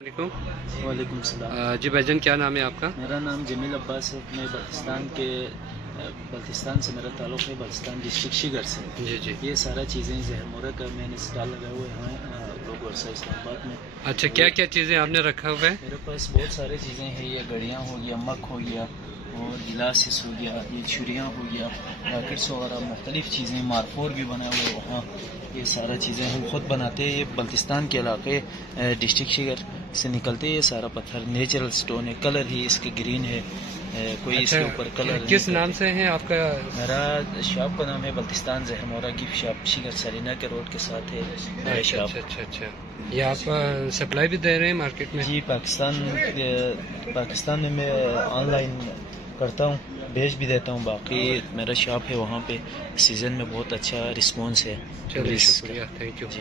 वालेकुम सलाम। जी भाईजान, क्या नाम है आपका? मेरा नाम जमील अब्बास है। मैं बल्तिस्तान से मेरा ताल्लुक़ है, बल्तिस्तान डिस्ट्रिक्ट शिगर से। जी जी। ये सारा चीज़ें जहरमोरा का मैंने स्टॉल लगाए हुए हैं लोग वर्षा इस्लामाबाद में। अच्छा, क्या क्या चीज़ें आपने रखा हुआ है? मेरे पास बहुत सारी चीज़ें हैं। ये घड़ियाँ हो गया, मग हो गया और गिलासेस हो गया, ये छुरियाँ हो गया, रॉकेट्स वगैरह मुख्तलिफ़ चीज़ें, मारफोर भी बनाए हुए वहाँ। ये सारा चीज़ें हम खुद बनाते हैं। ये बल्तिस्तान के इलाके डिस्ट्रिक्ट शिगर से निकलते हैं। ये सारा पत्थर नेचुरल स्टोन है, कलर ही इसके ग्रीन है, कोई अच्छा, इसके ऊपर कलर किस नहीं नाम करते। से है आपका? मेरा शॉप का नाम है बल्तिस्तान जहरमोरा गिफ्ट शॉप, शिगर सरीना के रोड के साथ है मेरा अच्छा शॉप। अच्छा अच्छा अच्छा। ये आप सप्लाई भी दे रहे हैं मार्केट में? जी, पाकिस्तान में मैं ऑनलाइन करता हूँ, भेज भी देता हूँ। बाकी मेरा शॉप है वहाँ पे, सीज़न में बहुत अच्छा रिस्पॉन्स है चलिए, टूरिस्ट का। शुक्रिया, थैंक यू। जी।